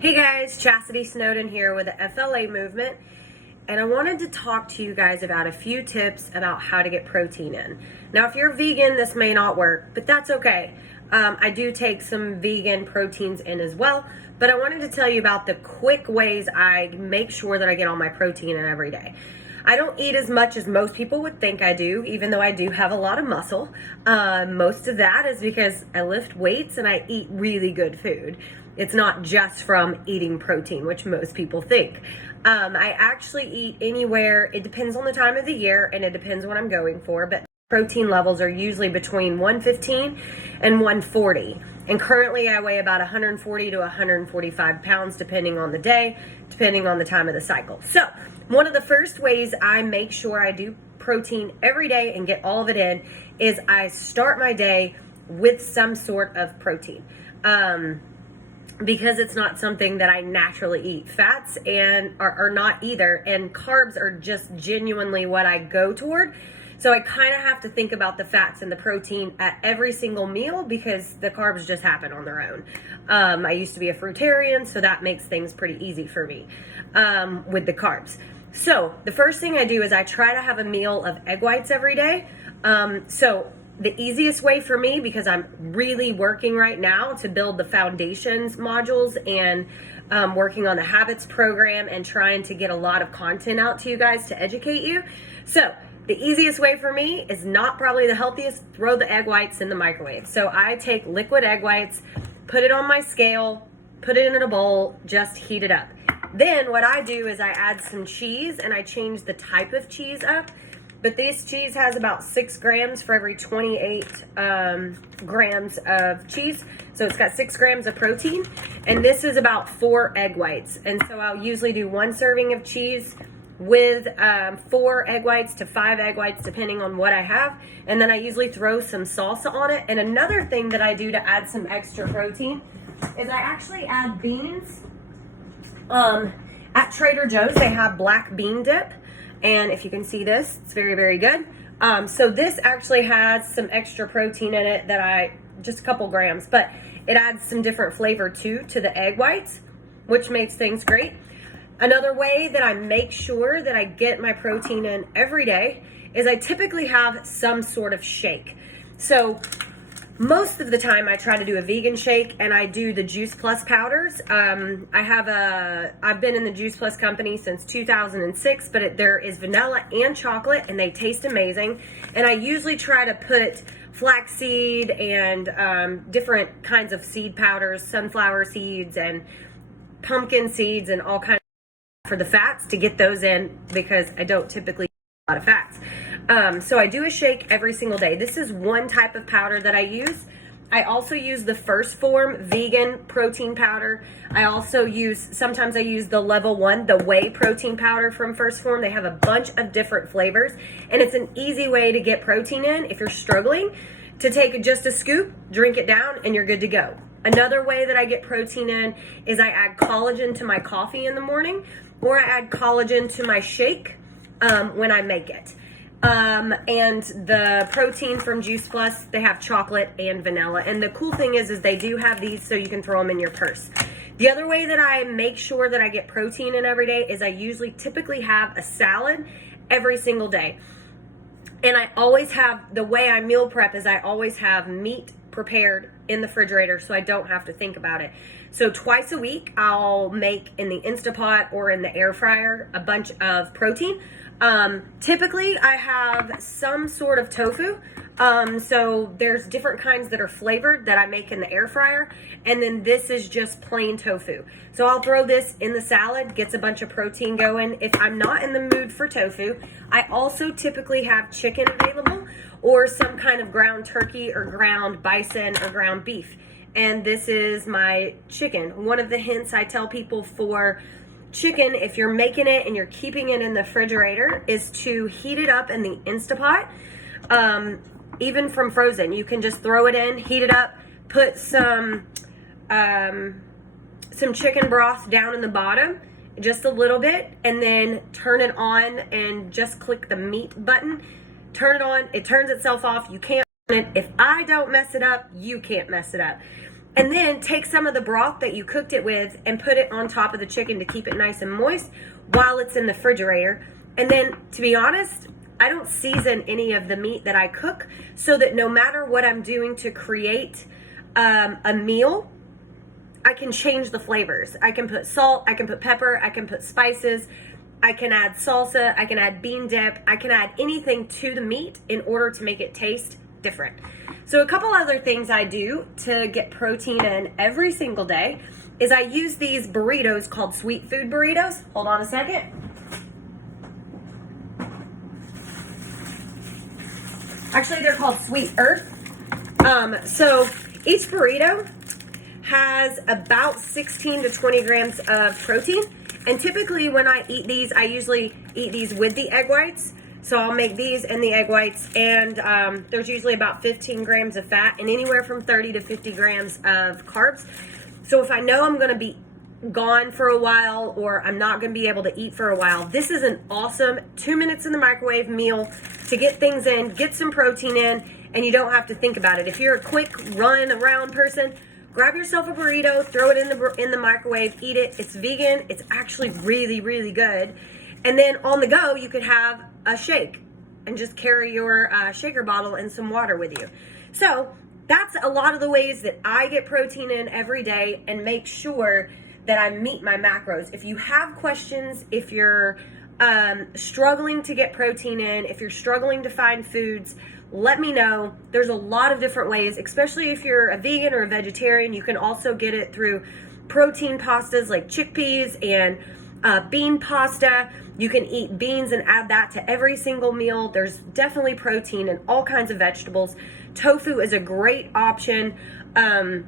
Hey guys, Chastity Snowden here with the FLA movement, and I wanted to talk to you guys about a few tips about how to get protein in. Now, if you're vegan, this may not work, but that's okay. I do take some vegan proteins in as well, but I wanted to tell you about the quick ways I make sure that I get all my protein in every day. I don't eat as much as most people would think I do, even though I do have a lot of muscle. Most of that is because I lift weights and I eat really good food. It's not just from eating protein, which most people think. I actually eat anywhere, it depends on the time of the year and it depends what I'm going for, but protein levels are usually between 115 and 140. And currently I weigh about 140 to 145 pounds depending on the day, depending on the time of the cycle. So one of the first ways I make sure I do protein every day and get all of it in is I start my day with some sort of protein. Because it's not something that I naturally eat. Fats are not either, and carbs are just genuinely what I go toward. So I kind of have to think about the fats and the protein at every single meal because the carbs just happen on their own. I used to be a fruitarian, so that makes things pretty easy for me with the carbs. So the first thing I do is I try to have a meal of egg whites every day. So the easiest way for me, because I'm really working right now to build the foundations modules and working on the habits program and trying to get a lot of content out to you guys to educate you. So the easiest way for me is not probably the healthiest, throw the egg whites in the microwave. So I take liquid egg whites, put it on my scale, put it in a bowl, just heat it up. Then what I do is I add some cheese and I change the type of cheese up. But this cheese has about 6 grams for every 28 grams of cheese. So it's got 6 grams of protein. And this is about 4 egg whites. And so I'll usually do 1 serving of cheese with 4 egg whites to 5 egg whites, depending on what I have. And then I usually throw some salsa on it. And another thing that I do to add some extra protein is I actually add beans. At Trader Joe's, they have black bean dip. And if you can see this, it's very, very good. So this actually has some extra protein in it that just a couple grams, but it adds some different flavor too to the egg whites, which makes things great. Another way that I make sure that I get my protein in every day is I typically have some sort of shake. So most of the time I try to do a vegan shake and I do the Juice Plus powders. I've been in the Juice Plus company since 2006, but there is vanilla and chocolate and they taste amazing. And I usually try to put flaxseed and different kinds of seed powders, sunflower seeds and pumpkin seeds and all kinds for the fats to get those in because I don't typically eat a lot of fats. So I do a shake every single day. This is one type of powder that I use. I also use the First Form vegan protein powder. Sometimes I use the level 1, the whey protein powder from First Form. They have a bunch of different flavors and it's an easy way to get protein in if you're struggling to take just a scoop, drink it down and you're good to go. Another way that I get protein in is I add collagen to my coffee in the morning or I add collagen to my shake when I make it. And the protein from Juice Plus, they have chocolate and vanilla. And the cool thing is they do have these so you can throw them in your purse. The other way that I make sure that I get protein in every day is I typically have a salad every single day. And I always have, the way I meal prep is I always have meat prepared in the refrigerator so I don't have to think about it. So twice a week, I'll make in the Instapot or in the air fryer a bunch of protein. Typically I have some sort of tofu. So there's different kinds that are flavored that I make in the air fryer. And then this is just plain tofu. So I'll throw this in the salad, gets a bunch of protein going. If I'm not in the mood for tofu, I also typically have chicken available or some kind of ground turkey or ground bison or ground beef. And this is my chicken. One of the hints I tell people for chicken, if you're making it and you're keeping it in the refrigerator, is to heat it up in the Instapot. Even from frozen, you can just throw it in, heat it up, put some chicken broth down in the bottom, just a little bit, and then turn it on and just click the meat button. Turn it on, it turns itself off. You can't run it. If I don't mess it up, you can't mess it up. and then take some of the broth that you cooked it with and put it on top of the chicken to keep it nice and moist while it's in the refrigerator. And then, to be honest, I don't season any of the meat that I cook, so that no matter what I'm doing to create a meal, I can change the flavors. I can put salt, I can put pepper, I can put spices, I can add salsa, I can add bean dip, I can add anything to the meat in order to make it taste different. So a couple other things I do to get protein in every single day is I use these burritos called Sweet Food burritos. Hold on a second. Actually, they're called Sweet Earth. So each burrito has about 16 to 20 grams of protein. And typically when I eat these, I usually eat these with the egg whites. So I'll make these and the egg whites, and there's usually about 15 grams of fat and anywhere from 30 to 50 grams of carbs. So if I know I'm going to be gone for a while or I'm not going to be able to eat for a while, this is an awesome 2 minutes in the microwave meal to get things in, get some protein in, and you don't have to think about it. If you're a quick run around person, grab yourself a burrito, throw it in the microwave, eat it. It's vegan. It's actually really, really good. And then on the go, you could have a shake and just carry your shaker bottle and some water with you. So that's a lot of the ways that I get protein in every day and make sure that I meet my macros. If you have questions, if you're struggling to get protein in, if you're struggling to find foods, let me know. There's a lot of different ways, especially if you're a vegan or a vegetarian. You can also get it through protein pastas like chickpeas and bean pasta. You can eat beans and add that to every single meal. There's definitely protein in all kinds of vegetables. Tofu is a great option. And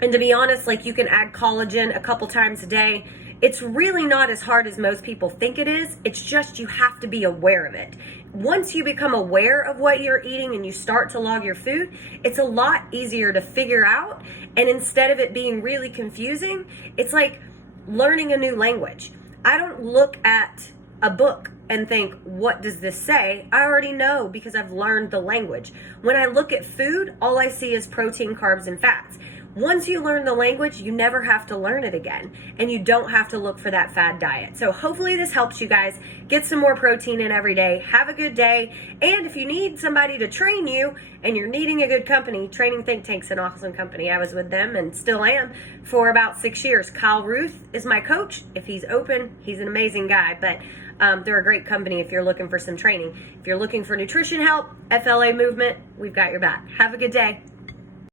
to be honest, like, you can add collagen a couple times a day. It's really not as hard as most people think it is. It's just you have to be aware of it. Once you become aware of what you're eating and you start to log your food, it's a lot easier to figure out. And instead of it being really confusing, it's like learning a new language. I don't look at a book and think, what does this say? I already know because I've learned the language. When I look at food, all I see is protein, carbs, and fats. Once you learn the language, you never have to learn it again, and you don't have to look for that fad diet. So hopefully this helps you guys get some more protein in every day. Have a good day. And if you need somebody to train you and you're needing a good company, Training Think Tank's an awesome company. I was with them and still am for about 6 years. Kyle Ruth is my coach. If he's open, he's an amazing guy, but they're a great company if you're looking for some training. If you're looking for nutrition help, FLA Movement, we've got your back. Have a good day.